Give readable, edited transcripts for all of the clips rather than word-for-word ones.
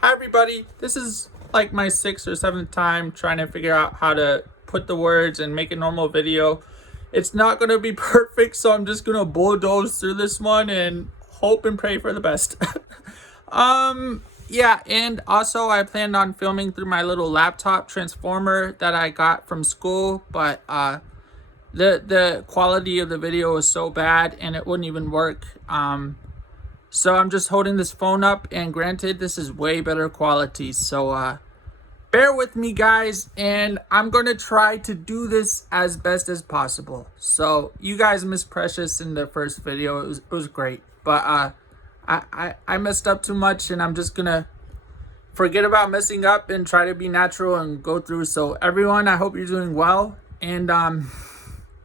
Hi everybody, this is like my 6th or 7th time trying to figure out how to put the words and make a normal video. It's not going to be perfect, so I'm just going to bulldoze through this one and hope and pray for the best. Yeah, and also I planned on filming through my little laptop transformer that I got from school, but the quality of the video was so bad and it wouldn't even work. So I'm just holding this phone up, and granted, this is way better quality. So bear with me, guys, and I'm gonna try to do this as best as possible. So you guys missed Precious in the first video. It was great, but I messed up too much, and I'm just gonna forget about messing up and try to be natural and go through. So everyone, I hope you're doing well. And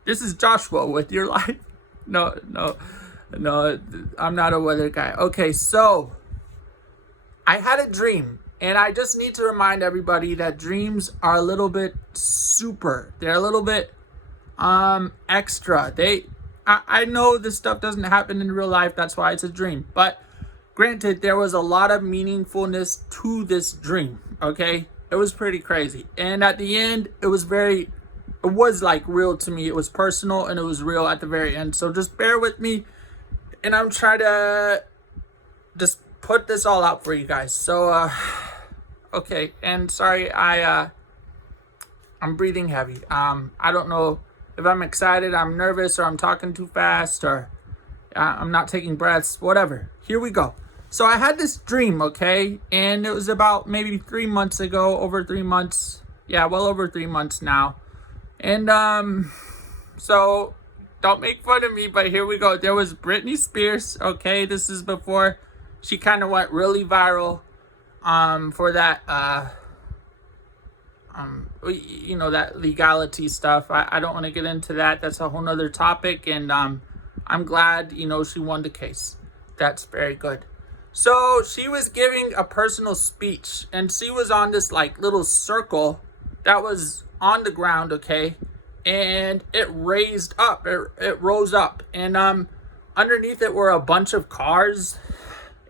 this is Joshua with your life. No, I'm not a weather guy. Okay, so I had a dream, and I just need to remind everybody that dreams are a little bit super. They're a little bit extra. I know this stuff doesn't happen in real life. That's why it's a dream. But granted, there was a lot of meaningfulness to this dream. Okay, it was pretty crazy, and at the end, it was like real to me. It was personal, and it was real at the very end. So just bear with me. And I'm trying to just put this all out for you guys. So, okay. And sorry, I'm breathing heavy. I don't know if I'm excited, I'm nervous, or I'm talking too fast, or I'm not taking breaths, whatever. Here we go. So I had this dream, okay? And it was about maybe 3 months ago, over 3 months. Yeah, well over 3 months now. And, so don't make fun of me, but here we go. There was Britney Spears, okay? This is before she kind of went really viral for that, that legality stuff. I don't want to get into that. That's a whole nother topic, and I'm glad, she won the case. That's very good. So she was giving a personal speech, and she was on this, like, little circle that was on the ground, okay? And it raised up, it rose up, and underneath it were a bunch of cars,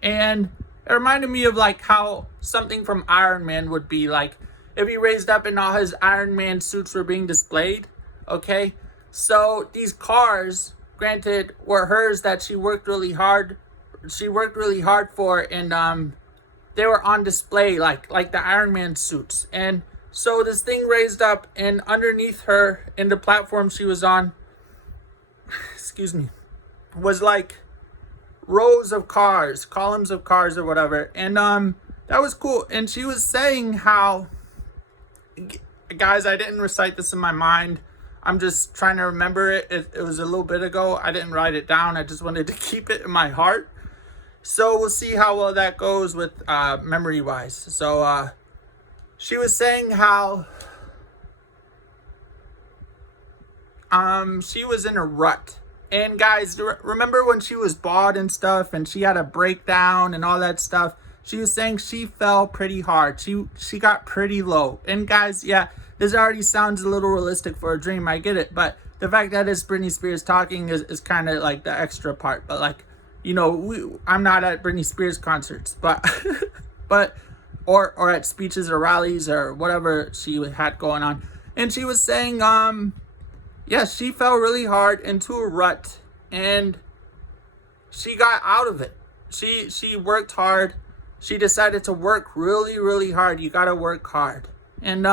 and it reminded me of like how something from Iron Man would be like if he raised up and all his Iron Man suits were being displayed. Okay, so these cars, granted, were hers that she worked really hard for, and they were on display like the Iron Man suits. And so this thing raised up, and underneath her in the platform she was on, was like rows of cars, columns of cars or whatever. And that was cool. And she was saying how, guys, I didn't recite this in my mind. I'm just trying to remember it. It was a little bit ago. I didn't write it down. I just wanted to keep it in my heart. So we'll see how well that goes with memory-wise. So, she was saying how she was in a rut. And guys, remember when she was bald and stuff and she had a breakdown and all that stuff? She was saying she fell pretty hard. She got pretty low. And guys, yeah, this already sounds a little realistic for a dream. I get it. But the fact that it's Britney Spears talking is kind of like the extra part. But like, I'm not at Britney Spears concerts, but or at speeches or rallies or whatever she had going on. And she was saying, she fell really hard into a rut, and she got out of it. She worked hard. She decided to work really, really hard. You gotta work hard. And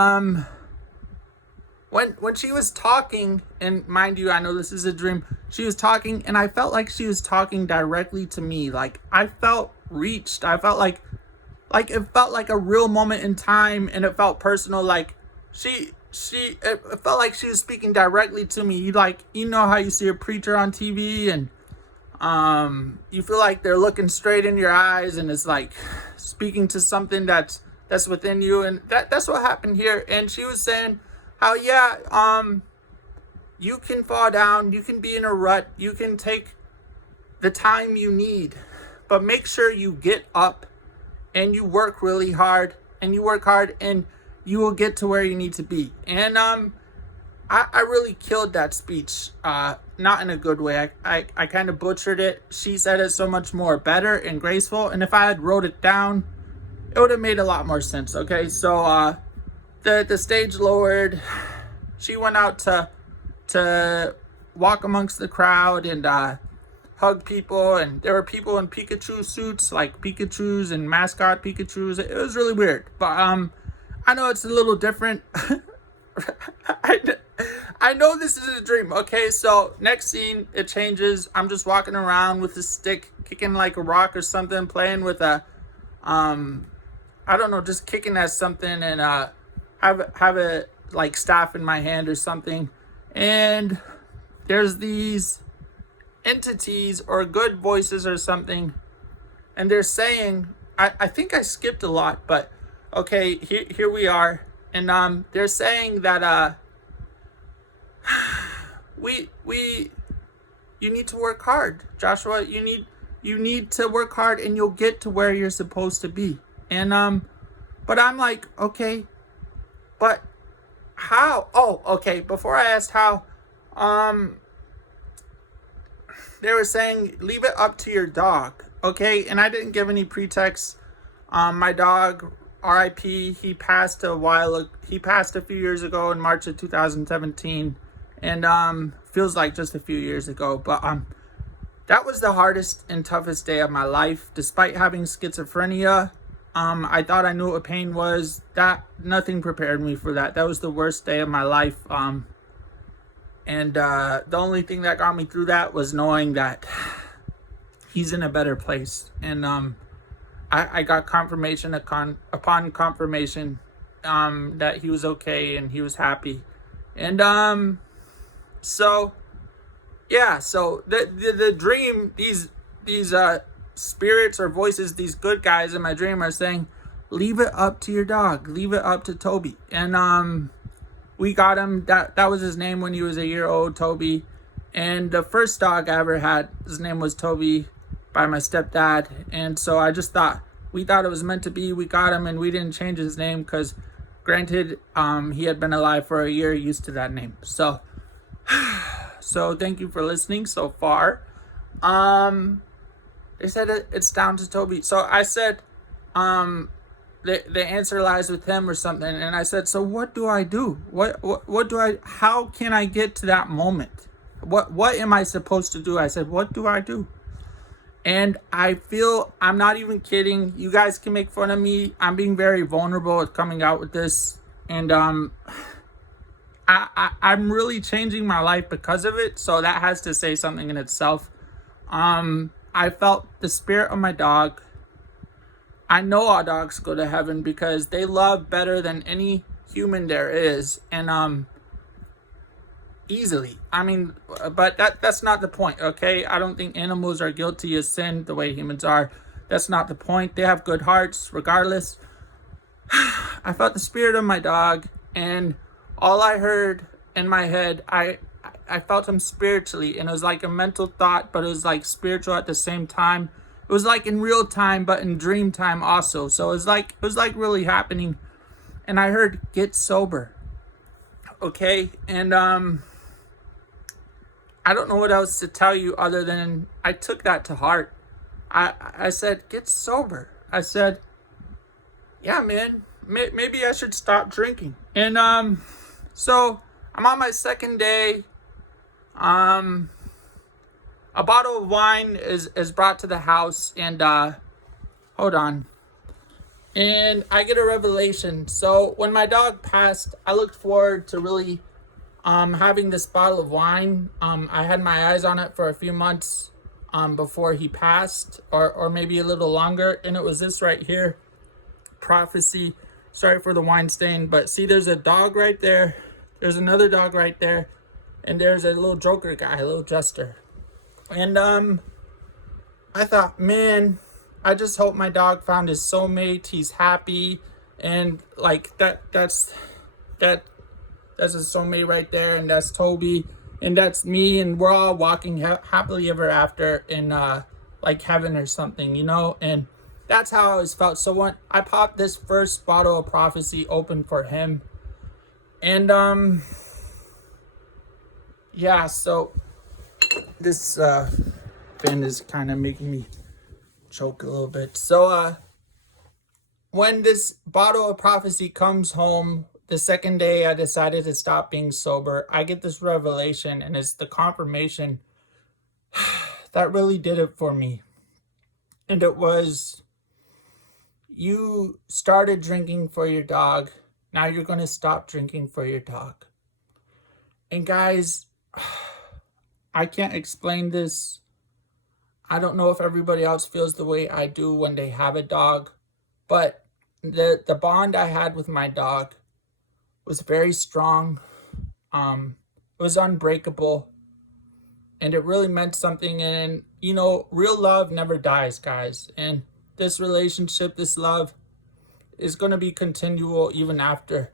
when she was talking, and mind you, I know this is a dream, she was talking, and I felt like she was talking directly to me. Like, I felt reached. I felt like it felt like a real moment in time, and it felt personal. Like it felt like she was speaking directly to me. Like, how you see a preacher on TV, and you feel like they're looking straight in your eyes, and it's like speaking to something that's within you. And that's what happened here. And she was saying how, you can fall down, you can be in a rut, you can take the time you need, but make sure you get up and you work really hard, and you will get to where you need to be. And I really killed that speech, not in a good way. I kind of butchered it. She said it so much more better and graceful. And if I had wrote it down, it would have made a lot more sense. Okay, so the stage lowered. She went out to walk amongst the crowd and hug people, and there were people in Pikachu suits, like Pikachus and mascot Pikachus. It was really weird, but I know it's a little different. I know this is a dream. Okay, so next scene, it changes. I'm just walking around with a stick, kicking like a rock or something, playing with a I don't know, just kicking at something, and have a like staff in my hand or something, and there's these entities or good voices or something, and they're saying, I think I skipped a lot, but okay, here we are, and they're saying that you need to work hard, Joshua. You need to work hard, and you'll get to where you're supposed to be. And but I'm like, okay, but how? Oh, okay. Before I asked how, they were saying leave it up to your dog. Okay, and I didn't give any pretext. My dog, R.I.P. He passed a few years ago in March of 2017, and feels like just a few years ago. But that was the hardest and toughest day of my life, despite having schizophrenia. I thought I knew what pain was. That nothing prepared me for that. That was the worst day of my life. And the only thing that got me through that was knowing that he's in a better place. And I got confirmation upon confirmation that he was okay and he was happy. And so yeah, so the dream, these spirits or voices, these good guys in my dream are saying, leave it up to your dog, leave it up to Toby. And we got him, that was his name when he was a year old, Toby. And the first dog I ever had, his name was Toby, by my stepdad. And so we thought it was meant to be. We got him, and we didn't change his name because granted, he had been alive for a year, used to that name. So thank you for listening so far. They said it's down to Toby. So I said, the answer lies with him or something. And I said, so what do I do? How can I get to that moment? What am I supposed to do? I said, what do I do? And I feel, I'm not even kidding. You guys can make fun of me. I'm being very vulnerable with coming out with this. And, I'm really changing my life because of it. So that has to say something in itself. I felt the spirit of my dog. I know all dogs go to heaven because they love better than any human there is. And easily. I mean, but that's not the point, okay? I don't think animals are guilty of sin the way humans are. That's not the point. They have good hearts regardless. I felt the spirit of my dog, and all I heard in my head, I felt him spiritually, and it was like a mental thought, but it was like spiritual at the same time. It was like in real time, but in dream time also. So it was like really happening. And I heard, get sober. Okay, and I don't know what else to tell you other than I took that to heart. I said, get sober. I said, yeah, man, maybe I should stop drinking. And so I'm on my second day. A bottle of wine is brought to the house, and hold on. And I get a revelation. So when my dog passed, I looked forward to really having this bottle of wine. I had my eyes on it for a few months before he passed, or maybe a little longer, and it was this right here, Prophecy. Sorry for the wine stain, but see, there's a dog right there, there's another dog right there, and there's a little joker guy, a little jester. And I thought, man, I just hope my dog found his soulmate, he's happy, and like that's a soulmate right there, and that's Toby, and that's me, and we're all walking happily ever after in like heaven or something, you know. And that's how I always felt. So when I popped this first bottle of Prophecy open for him, and yeah, so this fan is kind of making me choke a little bit. So when this bottle of prophecy comes home, the second day I decided to stop being sober, I get this revelation, and it's the confirmation that really did it for me. And it was, you started drinking for your dog. Now you're going to stop drinking for your dog. And guys, I can't explain this. I don't know if everybody else feels the way I do when they have a dog, but the bond I had with my dog was very strong. It was unbreakable, and it really meant something. And you know, real love never dies, guys. And this relationship, this love, is going to be continual even after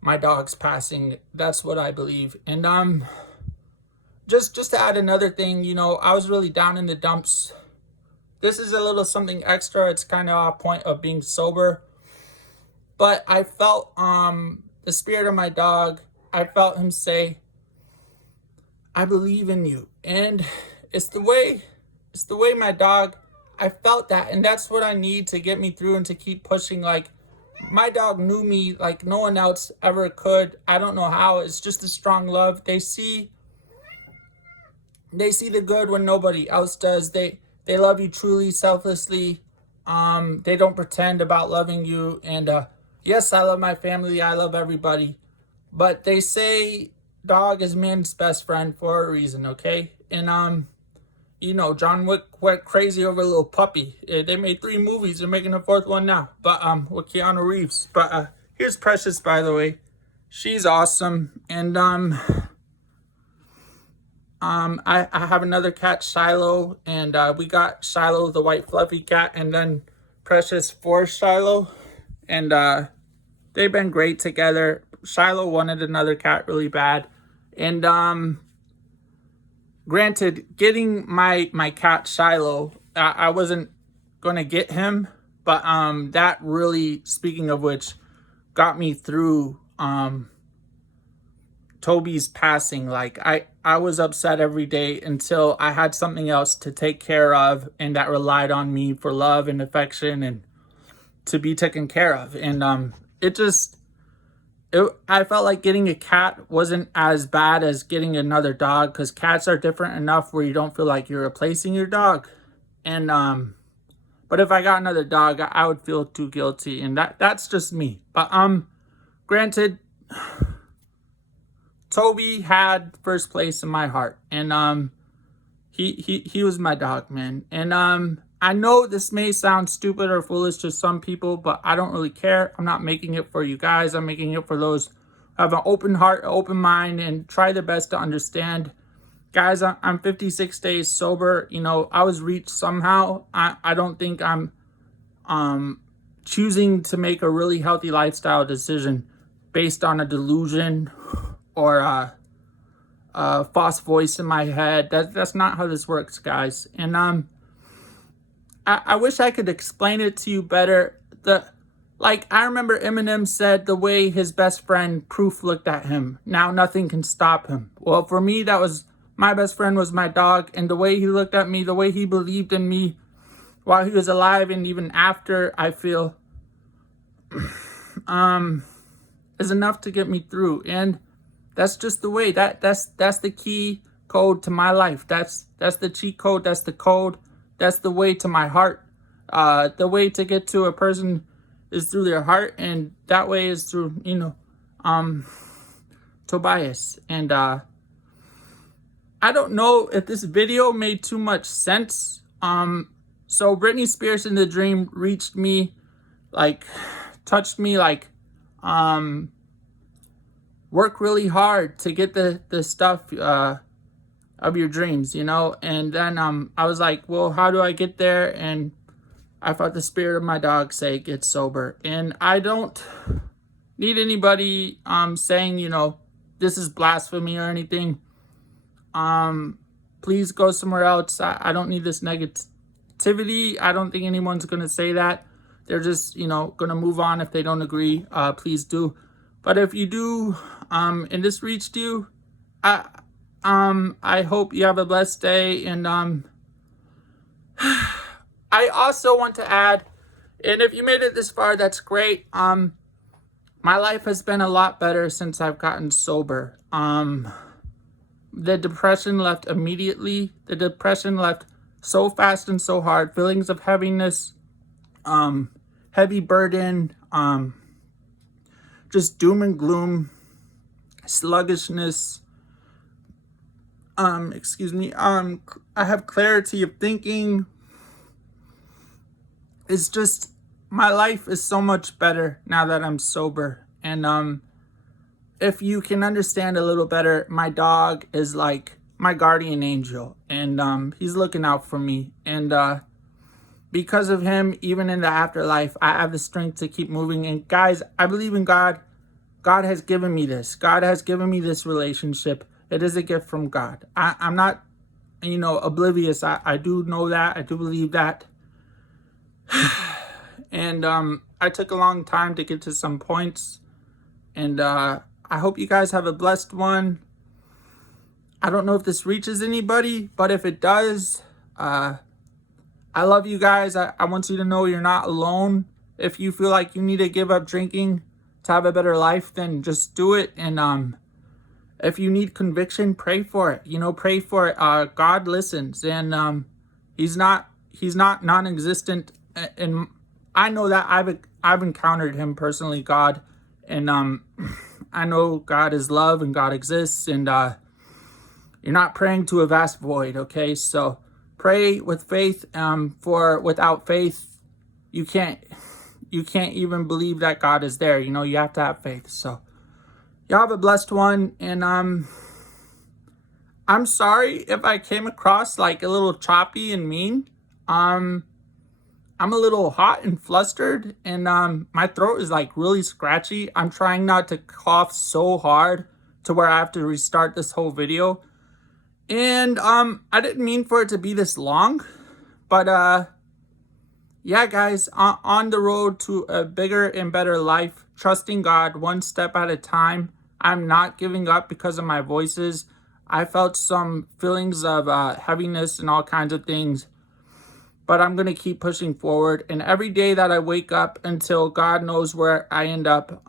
my dog's passing. That's what I believe. And just to add another thing, you know, I was really down in the dumps. This is a little something extra. It's kind of a point of being sober, but I felt the spirit of my dog. I felt him say, "I believe in you." And it's the way my dog, I felt that, and that's what I need to get me through and to keep pushing. Like, my dog knew me like no one else ever could. I don't know how. It's just a strong love. They see the good when nobody else does. They love you truly, selflessly. They don't pretend about loving you. And yes, I love my family. I love everybody. But they say dog is man's best friend for a reason, okay? And you know, John Wick went crazy over a little puppy. They made 3 movies. They're making a 4th one now. But with Keanu Reeves. But here's Precious, by the way. She's awesome. And I have another cat, Shiloh, and we got Shiloh, the white fluffy cat, and then Precious for Shiloh. And they've been great together. Shiloh wanted another cat really bad. And granted, getting my cat Shiloh, I wasn't gonna get him, but that really, speaking of which, got me through Toby's passing. Like, I was upset every day until I had something else to take care of, and that relied on me for love and affection and to be taken care of. And I felt like getting a cat wasn't as bad as getting another dog, because cats are different enough where you don't feel like you're replacing your dog. And but if I got another dog, I would feel too guilty, and that's just me. But granted, Toby had first place in my heart, and he was my dog, man. And I know this may sound stupid or foolish to some people, but I don't really care. I'm not making it for you guys. I'm making it for those who have an open heart, open mind, and try their best to understand. Guys, I'm 56 days sober. You know, I was reached somehow. I don't think I'm choosing to make a really healthy lifestyle decision based on a delusion or a false voice in my head. That's not how this works, guys. And I wish I could explain it to you better. I remember Eminem said the way his best friend Proof looked at him, now nothing can stop him. Well, for me, that was, my best friend was my dog, and the way he looked at me, the way he believed in me while he was alive and even after, I feel is enough to get me through. And that's just the way. That's the key code to my life. That's the cheat code. That's the code. That's the way to my heart. The way to get to a person is through their heart, and that way is through, you know, Tobias. And I don't know if this video made too much sense. So Britney Spears in the dream reached me, like, touched me, like, work really hard to get the stuff of your dreams, you know. And then I was like, well, how do I get there? And I felt the spirit of my dog say, get sober. And I don't need anybody saying, you know, this is blasphemy or anything. Please go somewhere else. I don't need this negativity. I don't think anyone's gonna say that. They're just, you know, gonna move on if they don't agree. Please do. But if you do, and this reached you, I hope you have a blessed day. And I also want to add, And if you made it this far, that's great. My life has been a lot better since I've gotten sober. The depression left immediately. The depression left so fast and so hard. Feelings of heaviness, heavy burden, just doom and gloom, sluggishness. I have clarity of thinking. It's just, my life is so much better now that I'm sober. And if you can understand a little better, my dog is like my guardian angel, and he's looking out for me. And because of him, even in the afterlife, I have the strength to keep moving. And guys, I believe in God. God has given me this. God has given me this relationship. It is a gift from God. I'm not, oblivious. I do know that. I do believe that. And I took a long time to get to some points. And I hope you guys have a blessed one. I don't know if this reaches anybody, but if it does, I love you guys. I want you to know you're not alone. If you feel like you need to give up drinking to have a better life, then just do it. And if you need conviction, pray for it. Pray for it. God listens, and He's not non-existent. And I know that I've encountered Him personally, God, and I know God is love and God exists, and you're not praying to a vast void. Okay, so pray with faith. For without faith, you can't even believe that God is there. You have to have faith. So y'all have a blessed one, and I'm sorry if I came across like a little choppy and mean. I'm a little hot and flustered, and my throat is like really scratchy. I'm trying not to cough so hard to where I have to restart this whole video. And I didn't mean for it to be this long, but yeah, guys, on the road to a bigger and better life, trusting God one step at a time. I'm not giving up because of my voices. I felt some feelings of heaviness and all kinds of things, but I'm going to keep pushing forward. And every day that I wake up until God knows where I end up,